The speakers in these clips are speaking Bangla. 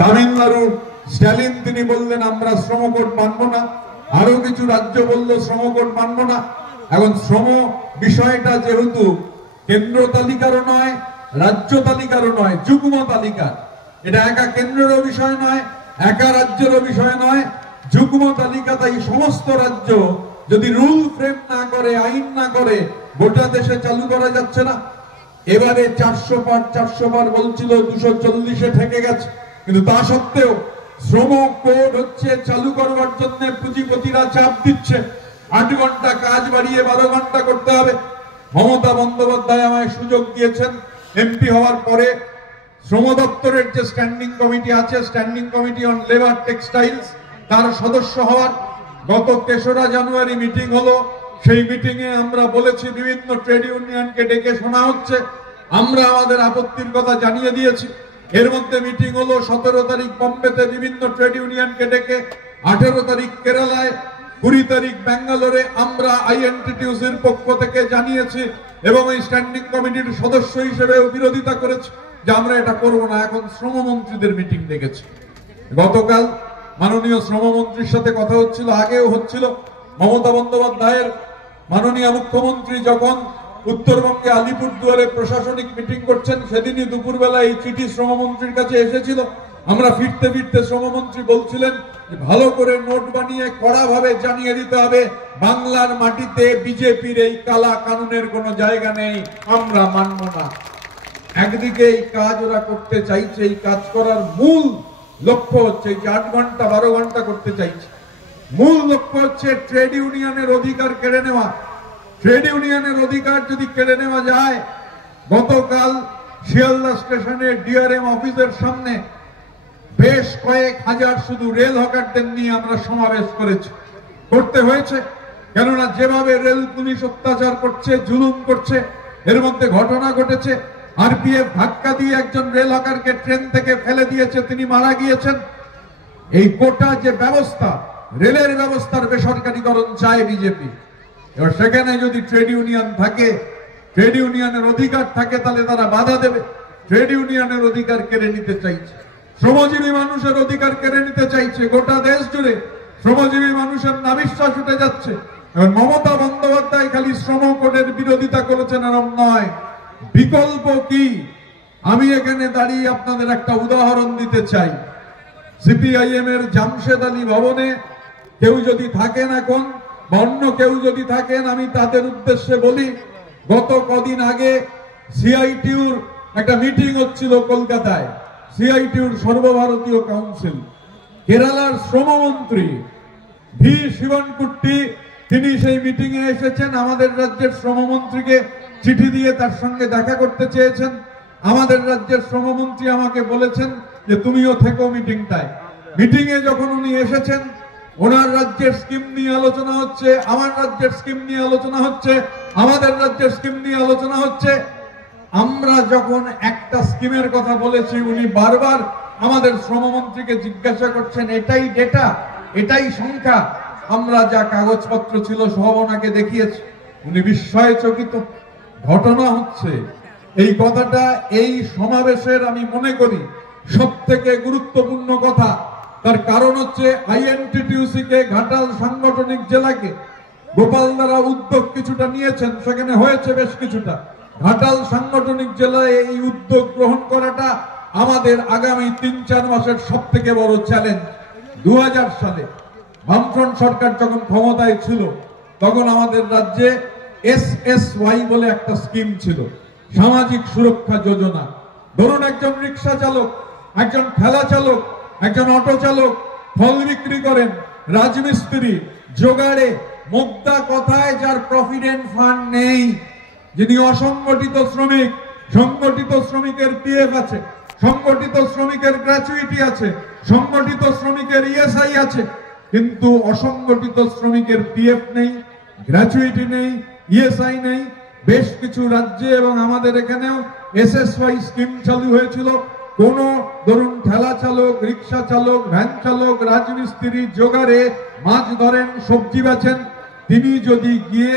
তামিলনাড়ুর স্ট্যালিন তিনি বললেন আমরা শ্রম কোড মানব না, আরো কিছু রাজ্য বলল শ্রম কোড মানব না। এখন শ্রম বিষয়টা যেহেতু কেন্দ্র তালিকারও নয়, রাজ্য তালিকারও নয়, যুগ্ম তালিকা, এটা একা কেন্দ্রেরও বিষয় নয়, একা রাজ্যেরও বিষয় নয়, যুগ্ম তালিকা। তাই সমস্ত রাজ্য যদি রুল ফ্রেম না করে, আইন না করে, গোটা দেশে চালু করা যাচ্ছে না। এবারে 400 বার বলছিল, 240-এ ঠেকে গেছে। কিন্তু তা সত্ত্বেও শ্রম কোড হচ্ছে চালু করবার জন্য পুঁজিপতিরা চাপ দিচ্ছে, 8 ঘন্টা কাজ বাড়িয়ে 12 ঘন্টা করতে হবে। মমতা বন্দ্যোপাধ্যায় আমায় সুযোগ দিয়েছেন এমপি হওয়ার পরে শ্রম দপ্তরের যে স্ট্যান্ডিং কমিটি আছে, standing committee on labour textiles, তার সদস্য হওয়ার। গত 3রা জানুয়ারি মিটিং হলো। সেই মিটিং এ আমরা বলেছি বিভিন্ন ট্রেড ইউনিয়নকে ডেকে শোনা হচ্ছে, আমরা আমাদের আপত্তির কথা জানিয়ে দিয়েছি। এর মধ্যে মিটিং হলো 17 তারিখ বম্বেতে বিভিন্ন ট্রেড ইউনিয়নকে ডেকে, 18 তারিখ কেরালায়, 20 তারিখ ব্যাঙ্গালোরে আমরা আইএনটিটিউসি এর পক্ষ থেকে জানিয়েছি এবং এই স্ট্যান্ডিং কমিটির সদস্য হিসেবে বিরোধিতা করেছি যে আমরা এটা করব না। এখন শ্রমমন্ত্রীদের মিটিং ডেকেছি। গতকাল মাননীয় শ্রমমন্ত্রীর সাথে কথা হচ্ছিল, আগেও হচ্ছিল। মমতা বন্দ্যোপাধ্যায়ের মাননীয় মুখ্যমন্ত্রী যখন উত্তরবঙ্গে আলিপুরদুয়ারে প্রশাসনিক মিটিং করছেন, সেদিনই দুপুরবেলা এই চিঠি শ্রমমন্ত্রীর কাছে এসেছিল। আমরা ফিরতে ফিরতে শ্রমমন্ত্রী বলছিলেন যে ভালো করে নোট বানিয়ে কড়াভাবে জানিয়ে দিতে হবে বাংলার মাটিতে বিজেপির এই কালা কানুনের কোনো জায়গা নেই, আমরা মানব না। একদিকে এই কাজ ওরা করতে চাইছে, এই কাজ করার মূল লক্ষ্য হচ্ছে যে 8 ঘন্টা 12 ঘন্টা করতে চাইছে। মূল লক্ষ্য হচ্ছে ট্রেড ইউনিয়নের অধিকার কেড়ে নেওয়া। ট্রেড ইউনিয়নের অধিকার যদি কেড়ে নেওয়া যায়, গতকাল শিয়ালদা স্টেশনের ডিআরএম অফিসের সামনে বেশ কয়েক হাজার শুধু রেল হকারদের নিয়ে আমরা সমাবেশ করেছি, করতে হয়েছে। কেননা যেভাবে রেল পুলিশ অত্যাচার করছে, জুলুম করছে, এর মধ্যে ঘটনা ঘটেছে। আরপিএফ ধাক্কা দিয়ে একজন রেল হকারকে ট্রেন থেকে ফেলে দিয়েছে, তিনি মারা গিয়েছেন। এই গোটা যে ব্যবস্থা, রেলের ব্যবস্থার বেসরকারীকরণ চায় বিজেপি। এবার সেখানে যদি ট্রেড ইউনিয়ন থাকে, ট্রেড ইউনিয়নের অধিকার থাকে, তাহলে তারা বাধা দেবে। ট্রেড ইউনিয়নের অধিকার কেড়ে নিতে চাইছে, শ্রমজীবী মানুষের অধিকার কেড়ে নিতে চাইছে। গোটা দেশ জুড়ে শ্রমজীবী মানুষের নাবিশ্বাস উঠে যাচ্ছে। এবং মমতা বন্দ্যোপাধ্যায় খালি শ্রম কোডের বিরোধিতা করেছেন এরকম নয়, বিকল্প কি? আমি এখানে দাঁড়িয়ে আপনাদের একটা উদাহরণ দিতে চাই। সিপিআইএম এর জামশেদ আলী ভবনে কেউ যদি থাকেন এখন, বা অন্য কেউ যদি থাকেন, আমি তাদের উদ্দেশ্যে বলি, গত কদিন আগে সিআইটিউর একটা মিটিং হচ্ছিল কলকাতায়, সিআইটিউর সর্বভারতীয় কাউন্সিল। কেরালার শ্রমমন্ত্রী ভি শিবনকুট্টি তিনি সেই মিটিং এ এসেছেন। আমাদের রাজ্যের শ্রমমন্ত্রীকে চিঠি দিয়ে তার সঙ্গে দেখা করতে চেয়েছেন। আমাদের রাজ্যের শ্রমমন্ত্রী আমাকে বলেছেন যে তুমিও থেকো মিটিংটায়। মিটিং এ যখন উনি এসেছেন, ওনার রাজ্যের স্কিম নিয়ে আলোচনা হচ্ছে, আমার রাজ্যের স্কিম নিয়ে আলোচনা হচ্ছে, আমাদের রাজ্যের স্কিম নিয়ে আলোচনা হচ্ছে। আমরা যখন একটা স্কিমের কথা বলেছি, উনি বারবার আমাদের শ্রমমন্ত্রীকে জিজ্ঞাসা করছেন এটাই ডেটা, এটাই সংখ্যা। আমরা যা কাগজপত্র ছিল সব ওনাকে দেখিয়েছি। উনি বিস্ময়চকিত। ঘটনা হচ্ছে এই কথাটা এই সমাবেশের আমি মনে করি সব থেকে গুরুত্বপূর্ণ কথা। তার কারণ হচ্ছে আইএনটিটিউসি কে, ঘাটাল সাংগঠনিক জেলাকে গোপাল দ্বারা উদ্যোগ কিছুটা নিয়েছেন, সেখানে হয়েছে বেশ কিছুটা। ঘাটাল সাংগঠনিক জেলায় এই উদ্যোগ গ্রহণ করাটা আমাদের আগামী 3-4 মাসের সব থেকে বড় চ্যালেঞ্জ। 2000 সালে বামফ্রন্ট সরকার যখন ক্ষমতায় ছিল, তখন আমাদের রাজ্যে SSY বলে একটা স্কিম ছিল, সামাজিক সুরক্ষা যোজনা। ধরুন একজন রিক্সা চালক, একজন ঠেলা চালক, একজন অটো চালক ফল বিক্রি করেন, রাজমিস্ত্রি, জোগাড়ে, মোদ্দা কথায় যার প্রভিডেন্ট ফান্ড নেই, যিনি অসংগঠিত শ্রমিক, সংগঠিত শ্রমিকের পিএফ আছে, সংগঠিত শ্রমিকের গ্র্যাচুইটি আছে, সংগঠিত শ্রমিকের ইএসআই আছে, কিন্তু অসংগঠিত শ্রমিকের পিএফ নেই, গ্র্যাচুইটি নেই, ইএসআই নেই। বেশ কিছু রাজ্যে এবং আমাদের এখানেও SSY স্কিম চালু হয়েছিল। কোন ধরুন ঠেলা চালক, রিক্সা চালক, ভ্যান চালক, রাজমিস্ত্রি, জোগাড়ে, মাছ ধরেন, সবজি বেচেন, তিনি যদি গিয়ে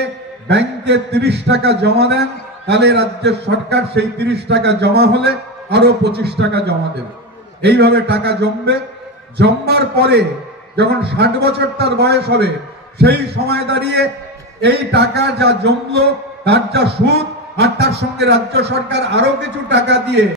ব্যাংকে 30 টাকা জমা দেন, তাহলে রাজ্যের সরকার সেই 30 টাকা জমা হলে আরো 25 টাকা জমা দেবে। এইভাবে টাকা জমবে। জমবার পরে যখন 60 বছর তার বয়স হবে, সেই সময় দাঁড়িয়ে এই টাকা যা জমলো তার যা সুদ আর তার সঙ্গে রাজ্য সরকার আরো কিছু টাকা দিয়ে